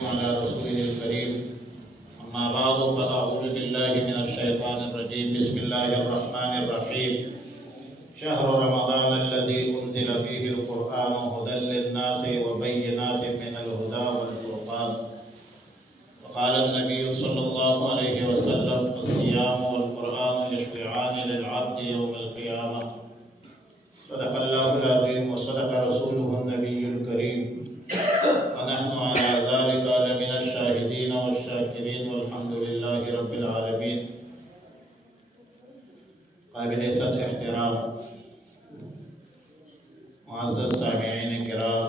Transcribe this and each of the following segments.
على رسوله الكريم أما بعد فأعوذ بالله من الشيطان الرجيم بسم الله الرحمن الرحيم شهر رمضان الذي أنزل فيه القرآن هدى للناس وبينات من الهدى والفرقان وقال النبي صلى الله عليه وسلم الصيام والقرآن يشفعان للعبد يوم القيامة صدق الله العظيم وصدق رسوله النبي الكريم ونحن على ذلك لمن الشاهدين والشاكرين والحمد لله رب العالمين. قابل عزت احترام معزز سامعین کرام،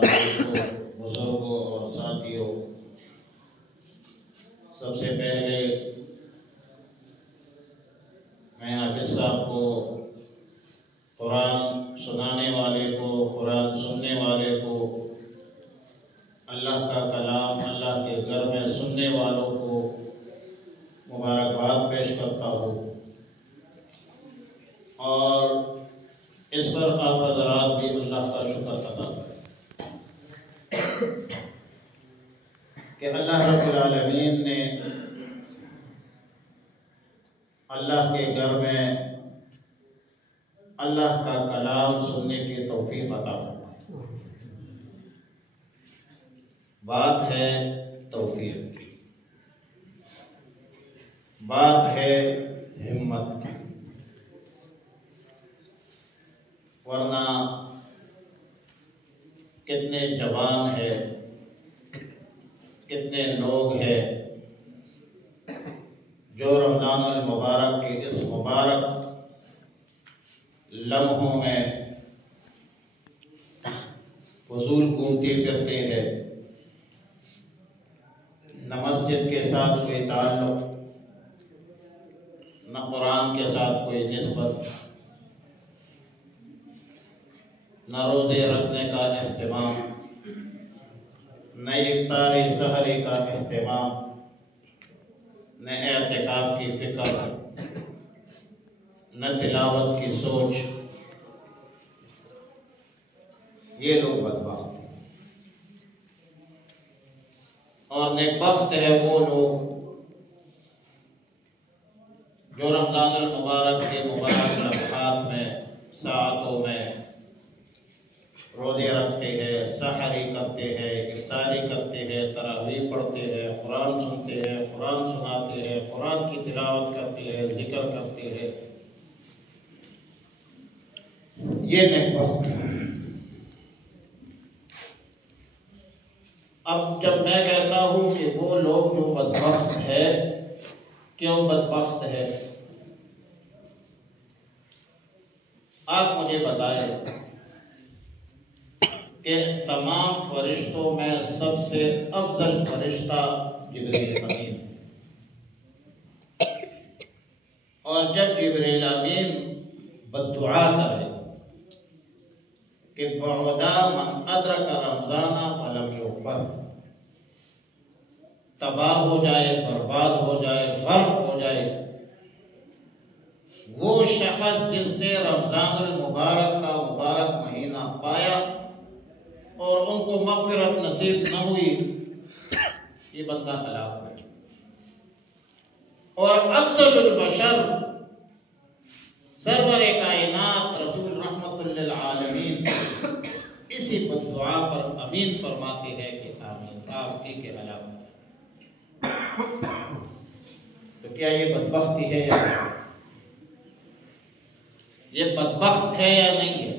بزرگوں اور ساتھیوں، سب سے پہلے میں حافظ صاحب کو، قرآن سنانے والے کو، قرآن سننے والے کو، اللہ کا کلام اللہ کے گھر میں سننے والوں کو مبارکباد پیش کرتا ہوں، اور اس پر آپ حضرات بھی اللہ کا شکر ادا کریں کہ اللہ رب العالمین نے اللہ کے گھر میں اللہ کا کلام سننے کی توفیق عطا فرمائی۔ بات ہے توفیق کی، بات ہے ہمت کی، ورنہ کتنے جوان ہیں، کتنے لوگ ہیں جو رمضان المبارک کے اس مبارک لمحوں میں فضول گھومتے پھرتے ہیں، نہ مسجد کے ساتھ کوئی تعلق، نہ قرآن کے ساتھ کوئی نسبت، نہ روزے رکھنے کا اہتمام، نہ افطاری سحری کا اہتمام، نہ اعتکاف کی فکر، نہ تلاوت کی سوچ۔ یہ لوگ بدبخت ہیں، اور نیکبخت ہے وہ لوگ جو رمضان المبارک کے مبارک لمحات میں، ساعتوں میں روزے رکھتے ہیں، سحری کرتے ہیں، افطاری کرتے ہیں، تراویح پڑھتے ہیں، قرآن سنتے ہیں، قرآن سناتے ہیں، قرآن کی تلاوت کرتے ہیں، ذکر کرتے ہیں۔ یہ نیکبخت ہے۔ اب جب میں کہتا ہوں کہ وہ لوگ جو بدبخت ہے، کیوں بدبخت ہے، آپ مجھے بتائیں کہ تمام فرشتوں میں سب سے افضل فرشتہ جبریل امین، اور جب جبریل امین بددعا کرے کہ بعدا من ادرک رمضان فلم یغفر، تباہ ہو جائے، برباد ہو جائے، غرق ہو جائے وہ شخص جس نے رمضان المبارک کا مبارک مہینہ پایا اور ان کو مغفرت نصیب نہ ہوئی، یہ بندہ ہلاک ہو جائے۔ اور افضل البشر سرور کائنات رسول رحمت للعالمین اسی بددعا پر امین فرماتے ہیں کہ آمین، آپ کی کے ہلاک ہو جائے۔ تو کیا یہ بدبختی ہے یا نہیں؟ یہ بدبخت ہے یا نہیں ہے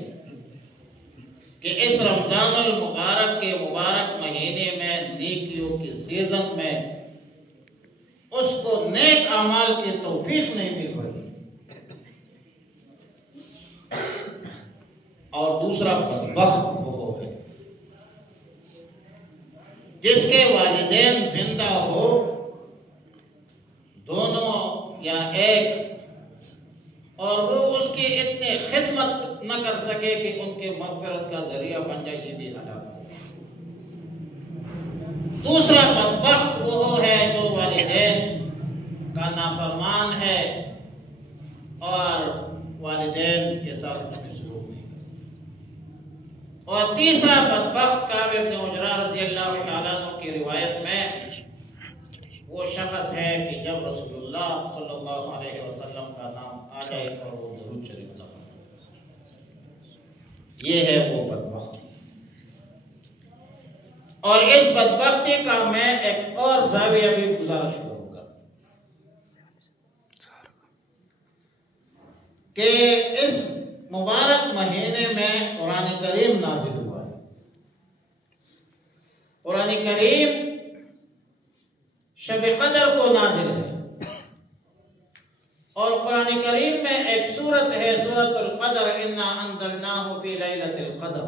کہ اس رمضان المبارک کے مبارک مہینے میں، نیکیوں کے سیزن میں اس کو نیک اعمال کی توفیق نہیں مل رہی؟ اور دوسرا بدبخت وہ ہے جس کے والدین زندہ ہو، دونوں یا ایک، اور وہ اس کی اتنے خدمت نہ کر سکے کہ ان کے مغفرت کا ذریعہ بن جائے، یہ بھی ہلاک ہے۔ دوسرا بدبخت وہ ہے جو والدین کا نافرمان ہے اور والدین کے ساتھ کوئی سلوک نہیں کرتا۔ اور تیسرا بدبخت کعب بن عجرہ رضی اللہ تعالیٰ عنہ کی روایت میں وہ شخص ہے کہ جب رسول اللہ صلی اللہ علیہ وسلم کا نام آ جائے اور وہ درود شریف نہ پڑھے، یہ ہے وہ بدبختی۔ اور اس بدبختی کا میں ایک اور زاویہ بھی گزارش کروں گا کہ اس مبارک مہینے میں قرآن کریم نازل ہوا ہے۔ قرآن کریم شب قدر کو نازل ہے، اور قرآن کریم میں ایک سورت ہے سورۃ القدر، انا انزلناہ فی لیلۃ القدر،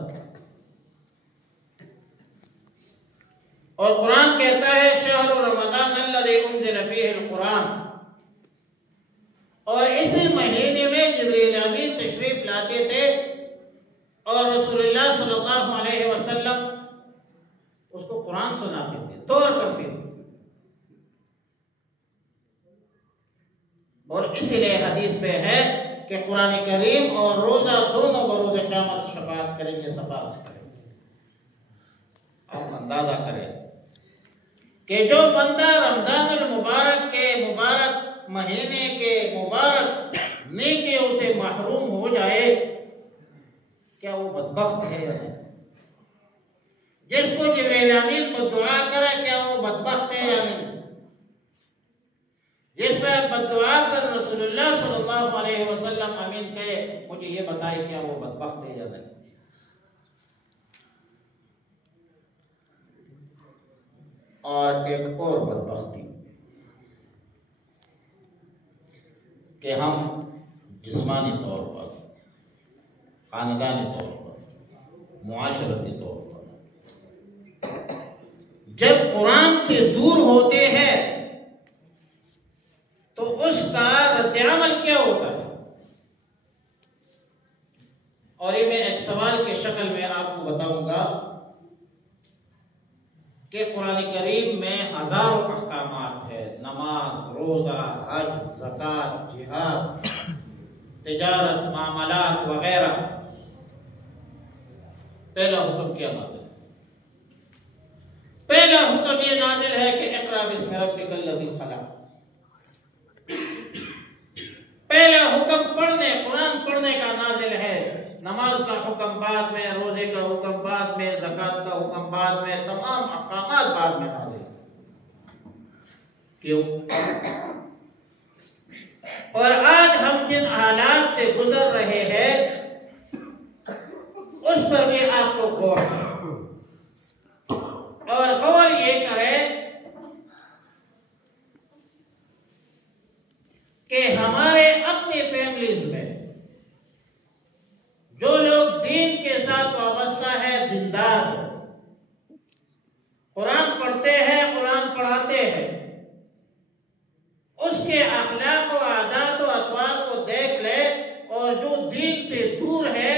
اور قرآن کہتا ہے شہر رمضان الذی انزل فیہ القرآن، اور اسی مہینے میں جبریل امین تشریف لاتے تھے اور رسول اللہ صلی اللہ علیہ وسلم اس کو قرآن سناتے تھے، دور کرتے تھے۔ اور اسی لیے حدیث میں ہے کہ قرآن کریم اور روزہ دونوں بروز قیامت شفاعت کریں گے، سفارش کریں گے۔ آپ اندازہ کریں کہ جو بندہ رمضان المبارک کے مبارک مہینے کے مبارک نیکیوں سے محروم ہو جائے، کیا وہ بدبخت ہے یا نہیں؟ جس کو جبریل امین کو دعا کرے، کیا وہ بدبخت ہے یا نہیں؟ جس پہ بددعا پر رسول اللہ صلی اللہ علیہ وسلم امین کہے، مجھے یہ بتائے کیا وہ بدبخت ہے یا نہیں؟ اور ایک اور بدبختی کہ ہم جسمانی طور پر، خاندانی طور پر، معاشرتی طور پر جب قرآن سے دور ہوتے ہیں تو اس کا رد عمل کیا ہوتا ہے؟ اور یہ میں ایک سوال کی شکل میں آپ کو بتاؤں گا کہ قرآن کریم میں ہزاروں احکامات ہیں، نماز، روزہ، حج، زکوٰۃ، جہاد، تجارت، معاملات وغیرہ۔ پہلا حکم کیا نازل ہے؟ پہلا حکم یہ نازل ہے کہ اقرأ باسم ربک الذی خلق۔ پہلا حکم پڑھنے، قرآن پڑھنے کا نازل ہے، نماز کا حکم بعد میں، روزے کا حکم بعد میں، زکوٰۃ کا حکم بعد میں، تمام احکامات بعد میں نازل۔ کیوں؟ اور آج ہم جن حالات سے گزر رہے ہیں اس پر بھی آپ کو غور کریں، اور غور یہ کریں کہ ہمارے اپنی فیملیز میں جو لوگ دین کے ساتھ وابستہ ہے، دیندار ہیں، قرآن پڑھتے ہیں، قرآن پڑھاتے ہیں، اس کے اخلاق و عادات و اطوار کو دیکھ لے، اور جو دین سے دور ہے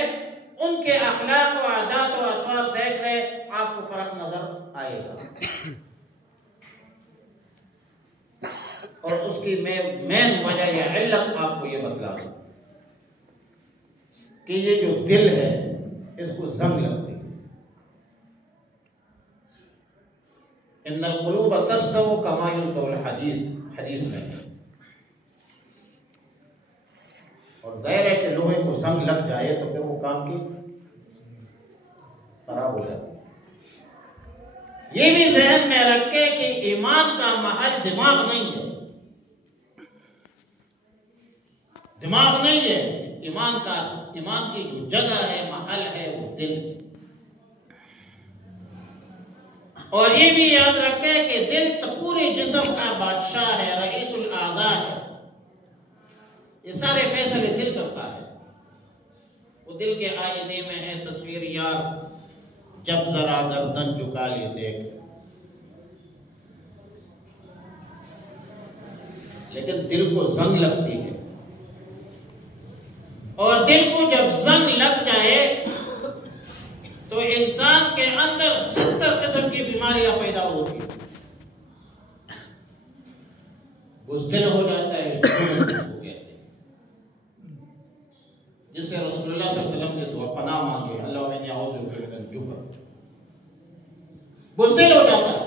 ان کے اخلاق و عادات و اطوار دیکھ لے، آپ کو فرق نظر آئے گا۔ اور اس کی مین وجہ یا علت آپ کو یہ بتلا دوں کہ یہ جو دل ہے اس کو زنگ لگتی ہے۔ ان القلوب تصدو کما یلدغ الحدید، حدیث میں، اور ظاہر ہے کہ لوہے کو زنگ لگ جائے تو پھر وہ کام کی خراب ہو جاتی ہے۔ یہ بھی ذہن میں رکھے کہ ایمان کا محل دماغ نہیں ہے، دماغ نہیں ہے، ایمان کی جو جگہ ہے، محل ہے، وہ دل ہے۔ اور یہ بھی یاد رکھے کہ دل پورے جسم کا بادشاہ ہے، رئیس الاعضاء ہے، یہ سارے فیصلے دل کرتا ہے۔ وہ دل کے آئینے میں ہے تصویر یار، جب ذرا گردن جھکا لی دیکھ، لیکن دل کو زنگ لگتی ہے، اور دل کو جب زنگ لگ جائے تو انسان کے اندر 70 قسم کی بیماریاں پیدا ہوتی ہیں۔ بزدل ہو جاتا ہے، جس سے رسول اللہ صلی اللہ علیہ وسلم نے دعا پناہ مانگی، اللہ انی اعوذ بک من الجبن، بزدل ہو جاتا ہے۔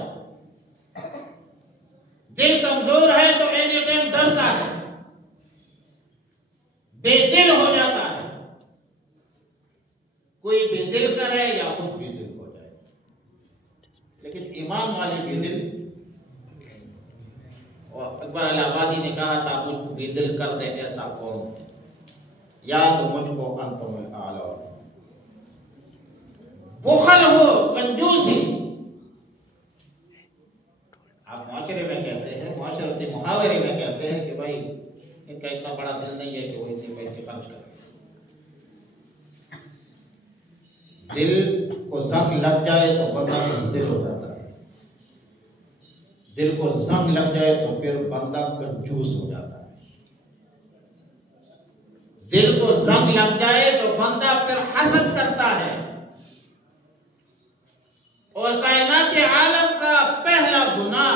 دل کمزور ہے تو اینی ٹائم ڈرتا ہے، بے دل ہو جاتا ہے، کوئی بے دل کرے یا خود بے دل ہو جائے۔ لیکن ایمان والے بے دل، اور اکبر الہآبادی نے کہا تھا مجھ کو بے دل کر دے ایسا کون ہے، یاد مجھ کو انتم الاعلیٰ۔ بخل ہو، کنجوسی، آپ معاشرے میں کہتے ہیں، معاشرتی محاورے میں کہتے ہیں کہ بھائی ان کا اتنا بڑا دل نہیں ہے کہ وہ اتنے پیسے خرچ کرے۔ دل کو زنگ لگ جائے تو بندہ دل ہو جاتا ہے، دل کو زنگ لگ جائے تو پھر بندہ کنجوس ہو جاتا ہے، دل کو زنگ لگ جائے تو بندہ پھر حسد کرتا ہے۔ اور کائنات عالم کا پہلا گناہ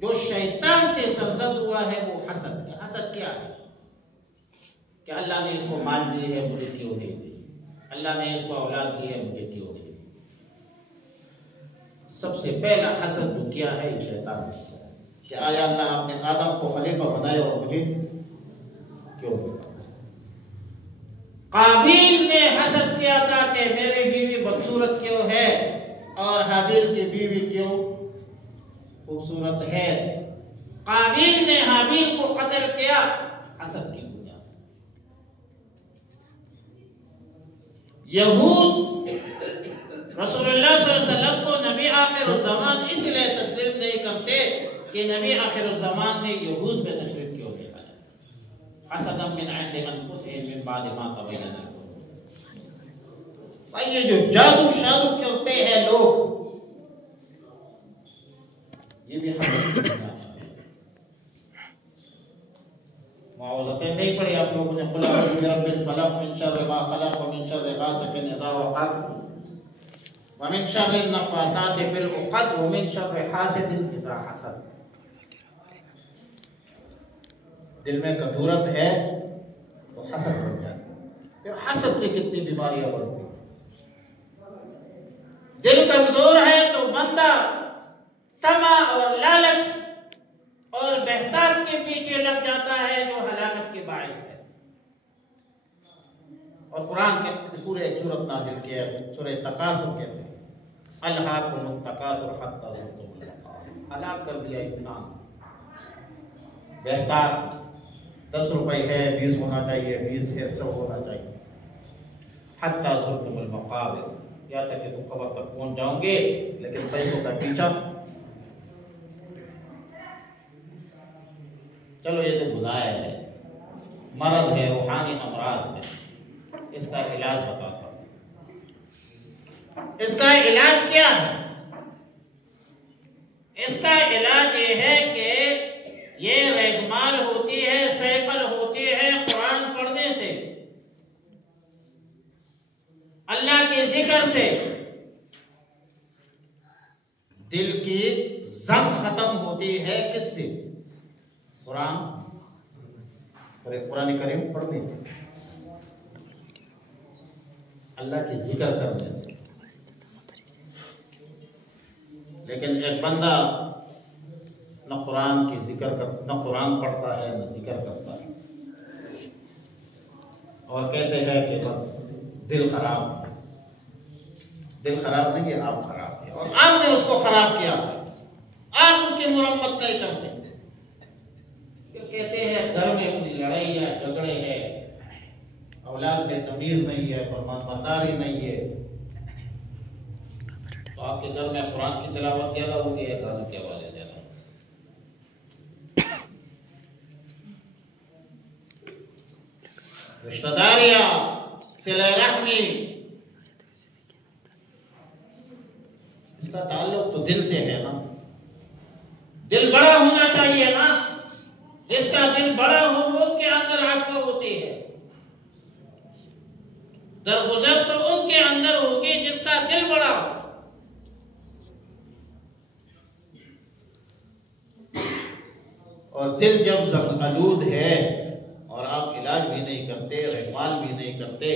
جو شیطان سے سرزد ہوا ہے وہ حسد ہے۔ حسد کیا ہے؟ کہ اللہ نے اس کو مال دی ہے مجھے کیوں نہیں دی، اللہ نے اس کو اولاد دی ہے مجھے کیوں نہیں دی۔ سب سے پہلا حسد جو کیا ہے شیطان نے کیا ہے کہ آیا اللہ آپ نے آدم کو خلیفہ بنایا اور مجھے کیوں نہیں بنایا۔ قابیل نے حسد کیا تھا کہ میری بیوی بدصورت کیوں ہے اور حابیل کی بیوی کیوں خوبصورت ہے۔ قابیل نے حابیل کو قتل کیا حسد کی بنیاد۔ یہود رسول اللہ صلی اللہ علیہ وسلم کو نبی آخر الزمان اس لیے تسلیم نہیں کرتے کہ نبی آخر الزمان نے یہود میں تشریف کیوں نہیں لایا۔ حسدا من عند انفسهم من بعد ما تبین لهم۔ یہ جو جادو شادو کرتے ہیں لوگ، یہ بھی حسد ہے۔ معوذتیں نہیں پڑھی آپ لوگوں نے؟ قل اعوذ برب الفلق من شر ما خلق ومن شر غاسق اذا وقب ومن شر النفاثات في العقد ومن شر حاسد اذا حسد۔ دل میں کدورت ہے تو حسد بڑھ جاتا ہے، پھر حسد سے کتنی بیماریاں بڑھتی ہیں۔ دل کمزور ہے تو بندہ طمع اور لالچ اور بہتات کے پیچھے لگ جاتا ہے جو ہلاکت کے باعث ہے۔ اور قرآن کے سورہ ایک سورت نازل کیا ہے، سورہ تکاثر کہتے ہیں، الہاکم التکاثر حتی زرتم المقابر۔ ہلاک کر دیا انسان۔ بہتات 10 روپے ہے 20 ہونا چاہیے، 20 ہے 100 ہونا چاہیے، حتی زرتم المقابر، یا تک کہ تم قبر تک پہنچ جاؤں گے، لیکن پیسوں کا پیچھا۔ چلو یہ تو گزایا ہے، مرض ہے، روحانی امراض ہے، اس کا علاج بتاتا ہوں۔ اس کا علاج کیا ہے؟ اس کا علاج یہ ہے کہ یہ ریگمال ہوتی ہے، سیکل ہوتی ہے قرآن پڑھنے سے، اللہ کے ذکر سے۔ دل کی زنگ ختم ہوتی ہے کس سے؟ قرآن کریم پڑھنے سے، اللہ کی ذکر کرنے سے۔ لیکن ایک بندہ نہ قرآن کی نہ قرآن پڑھتا ہے نہ ذکر کرتا ہے، اور کہتے ہیں کہ بس دل خراب ہے۔ دل خراب نہیں ہے، آپ خراب ہے، اور آپ نے اس کو خراب کیا، آپ اس کی مرمت نہیں کرتے۔ کہتے ہیں گھر میں لڑائی یا جھگڑے ہیں، اولاد میں تمیز نہیں ہے، فرمان برداری نہیں ہے، تو آپ کے گھر میں قرآن کی تلاوت زیادہ ہوگی ہے، گانے کے حوالے زیادہ۔ رشتہ داریاں، صلہ رحمی، اس کا تعلق تو دل سے ہے نا۔ دل بڑا ہونا چاہیے نا، جس کا دل بڑا ہو ان کے اندر عفو ہوتی ہے، درگزر تو ان کے اندر ہوگی جس کا دل بڑا ہو۔ اور دل جب زنگ آلود ہے اور آپ علاج بھی نہیں کرتے، رحمال بھی نہیں کرتے،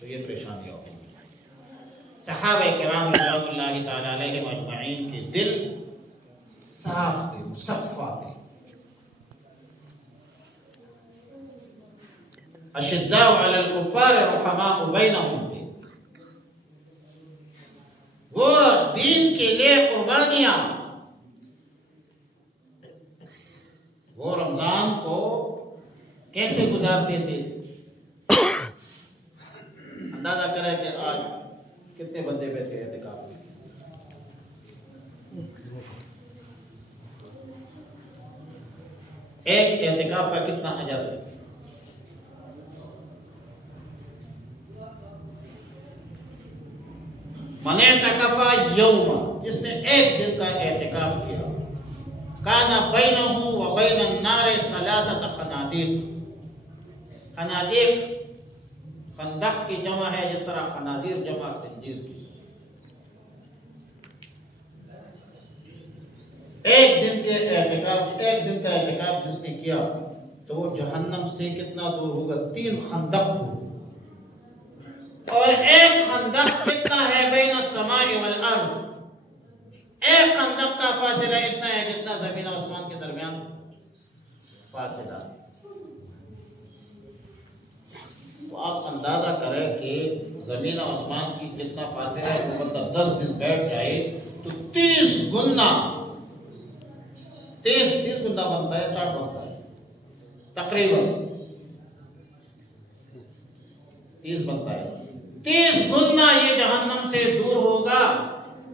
تو یہ پریشانیاں ہوگی۔ صحابہ کرام رضوان اللہ تعالی علیہم اجمعین کے دل صاف تھے، صفات اشداء علی الکفار رحماء بینہم تھے. وہ دین کے لیے قربانیاں، وہ رمضان کو کیسے گزارتے تھے. اندازہ کریں کہ آج کتنے بندے بیٹھے اعتکاف میں. ایک اعتکاف کا کتنا اجر ہے؟ من اعتکف یوم، جس نے ایک دن کا اعتکاف کیا، کان بینہ و بین النار ثلاثۃ خنادیق. خنادیق خندق کی جمع ہے، جس طرح خنادیر جمع خنزیر کی. ایک دن کا اعتکاف جس نے کیا تو وہ جہنم سے کتنا دور ہوگا؟ 3 خندق دور. اور ایک خندق کتنا ہے؟ بین السماء والارض. ایک خندق کا فاصلہ اتنا ہے جتنا زمین و آسمان کے درمیان فاصلہ. تو آپ اندازہ کریں کہ زمین و آسمان کی جتنا فاصلہ ہے، وہ بندہ 10 دن بیٹھ جائے تو 30 گنا بنتا ہے، 60 بنتا ہے تقریباً 30 بنتا ہے. 30 گنا یہ جہنم سے دور ہوگا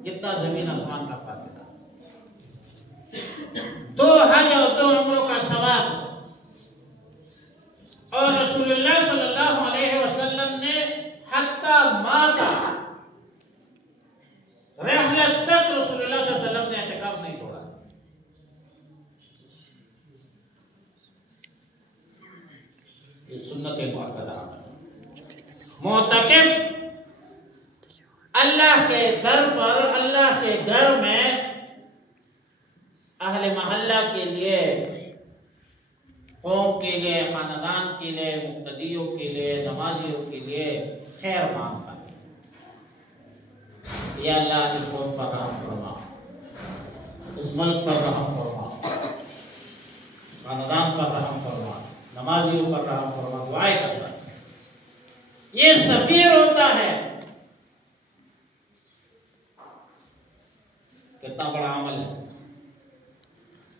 جتنا زمین آسمان کا فاصلہ. 2 حج اور 2 عمروں کا ثواب. اور رسول اللہ صلی اللہ علیہ وسلم نے حتی مات رحلت تک رسول اللہ صلی اللہ علیہ وسلم نے اعتکاف نہیں چھوڑا. یہ سنت مؤکدہ. معتکف اللہ کے در پر، اللہ کے گھر میں اہل محلہ کے لیے، قوم کے لیے، خاندان کے لیے، مقتدیوں کے لیے، نمازیوں کے لیے خیر مانگتا ہے. یا اللہ اس قوم پر رحم فرما، اس ملک پر رحم فرما، اس خاندان پر رحم فرما، نمازیوں پر رحم فرما. دعائیں کرتا ہے. یہ سفیر ہوتا ہے. کتنا بڑا عمل ہے.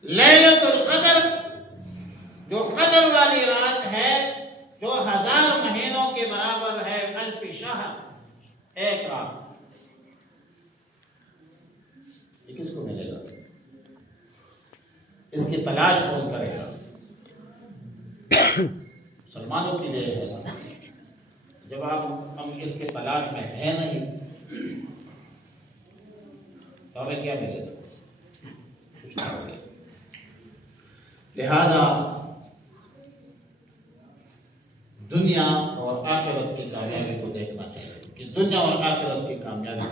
لیلۃ القدر جو قدر والی رات ہے، جو 1000 مہینوں کے برابر ہے، 1000 شہر، ایک رات. یہ کس کو ملے گا؟ اس کی تلاش کون کرے گا؟ مسلمانوں کے لیے ہے نا. جب ہم اس کے تلاش میں ہیں نہیں تو ہمیں کیا ملے گا؟ کچھ نہ ملے. لہذا دنیا اور آخرت کی کامیابی کو دیکھنا چاہیے کہ دنیا اور آخرت کی کامیابی،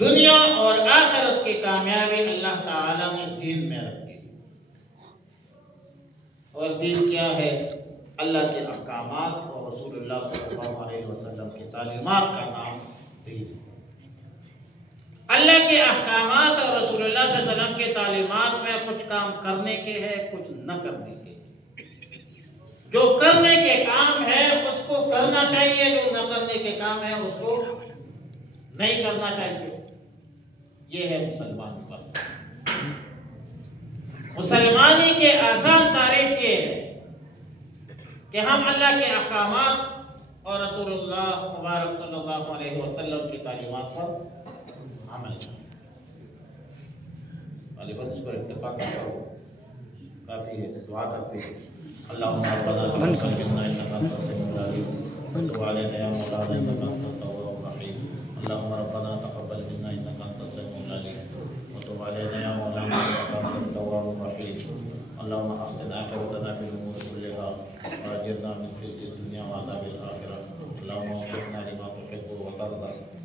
دنیا اور آخرت کی کامیابی اللہ تعالیٰ نے دین میں رکھی. اور دین کیا ہے؟ اللہ کے احکامات اور رسول اللہ صلی اللہ علیہ وسلم کی تعلیمات کا نام دین. اللہ کے احکامات اور رسول اللہ صلی اللہ علیہ وسلم کی تعلیمات میں کچھ کام کرنے کے ہیں، کچھ نہ کرنے کے. جو کرنے کے کام ہے اس کو کرنا چاہیے، جو نہ کرنے کے کام ہے اس کو نہیں کرنا چاہیے. یہ ہے مسلمان. بس مسلمانی کے آسان تعریف یہ ہے کہ ہم اللہ کے احکامات اور رسول اللہ مبارک صلی اللہ علیہ وسلم کی تعلیمات پر عمل کریں. غالباً اس پر اتفاق کافی ہے. دعا کرتے ہیں. اللہم ربنا تقبل منا انک انت السمیع العلیم وتب علینا یا مولانا انک انت التواب الرحیم. اللہم ربنا تقبل منا انک انت السمیع العلیم وتب علینا یا مولانا انک انت التواب الرحیم. اللہم احسن عاقبتنا فی الامور کلها واجرنا من خزي الدنیا وعذاب الآخرة. اللہم وفقنا لما تحب وترضى